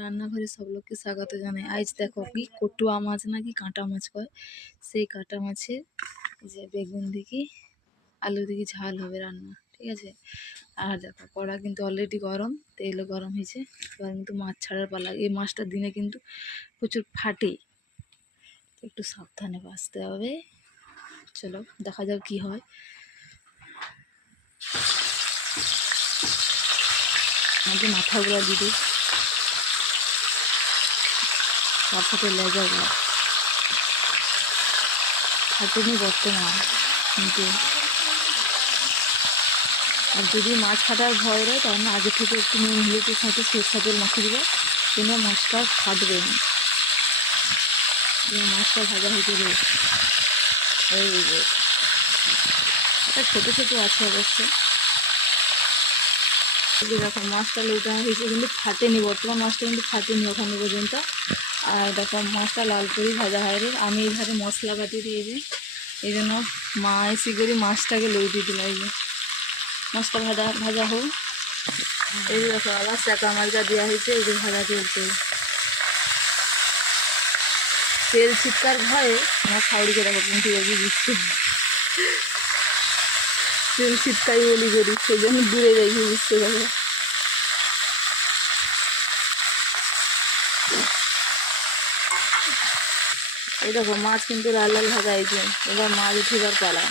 রান্নাঘরে সব লোককে স্বাগত জানাই। আজ দেখো কি কটুয়া মাছ নাকি কাঁটা মাছ কয়, সেই কাঁটা মাছে যে বেগুন দিকে আলু দিকে ঝাল হবে রান্না, ঠিক আছে। আর দেখো কড়া কিন্তু অলরেডি গরম, তেলও গরম হয়েছে। এবার কিন্তু মাছ ছাড়ার পালা। এই মাছটা দিনে কিন্তু প্রচুর ফাটে, একটু সাবধানে বাঁচতে হবে। চলো দেখা যাক কি হয়। আমাদের মাথাগুলো দিদি তার সাথে লেজাগুলো ফাটেনি বর্তমান, কিন্তু আর যদি মাছ ফাটার ভয় রয় তাহলে আগে থেকে একটু নুন হলুদের সাথে সরষা তেল মাখিয়ে দেবো, কিন্তু মাছটা ফাটবে না। মাছটা ভাজা হয়ে যাবে। এই যে এটা ছোটো ছোটো আছে অবশ্য। দেখো মাছটা লৌটানো হয়েছে, কিন্তু ফাটেনি বর্তমান, মাছটা কিন্তু ফাটেনি ওখানে পর্যন্ত। আর দেখো মাছটা লাল করে ভাজা হয় রে। আমি এই ধারে মশলা বাটি দিয়েছি, এই জন্য মা এসে করে মাছটাকে লৌটি দিল। এই যে মাছটা ভাজা ভাজা হোক। এই যে দেখো আবার চাকা মালটা দেওয়া হয়েছে, এই যে ভাজা চলছে। তেল ছিটকার ভয়ে আমার শাউরিকে দেখো পুঁটি বাজি দিচ্ছে, তেল ছিটকাই বলি করি, সেই জন্য দূরে যাই বুঝতে পারো। এই দেখো মাছ কিন্তু লাল লাল ভাজা হয়েছে, এবার মাছ উঠিবার পালা।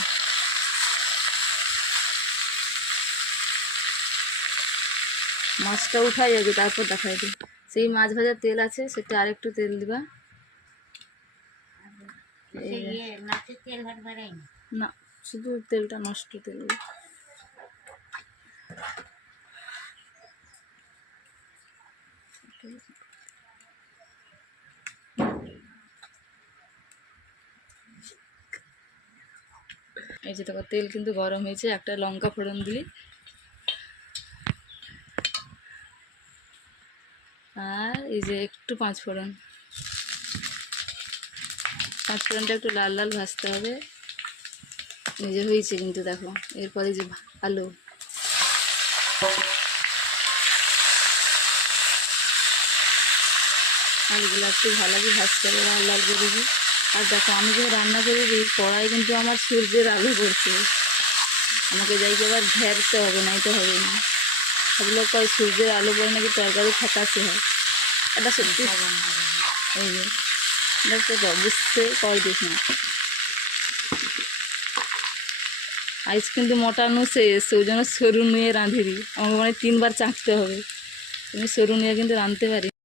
মাছটা উঠাই আগে, তারপর দেখাই দিই। সেই মাছ ভাজার তেল আছে, সেটা আরেকটু তেল দিবা। না, শুধু তেলটা নষ্ট তেল। এই যে দেখো তেল কিন্তু গরম হয়েছে, একটা লঙ্কা ফোড়ন দিলি, আর এই যে একটু পাঁচ ফোড়ন। পাঁচ ফোড়নটা একটু লাল লাল ভাজতে হবে। এই যে হয়েছে কিন্তু দেখো, এরপরে যে আলু, আলুগুলো একটু ভালোভাবে ভাজতে হবে, লাল লাল করে দিই। আর দেখো আমি যে রান্না করে দিই, কড়াই কিন্তু আমার সূর্যের আলো পড়ছে, আমাকে যাইকে আবার ঘেরতে হবে, নাইতে হবে না। সেগুলো কয় সূর্যের আলো পড়ে নাকি তরকারি ফ্যাকাশে হয়, এটা সত্যি। এই যে এটা তো বুঝতে কয় দিস না। আইস কিন্তু মোটা নু শেষ, ওই জন্য সরু নুয়ে রাঁধে দিই। আমাকে মানে 3বার চাঁকতে হবে, তুমি সরু নিয়ে কিন্তু রাঁধতে পারি।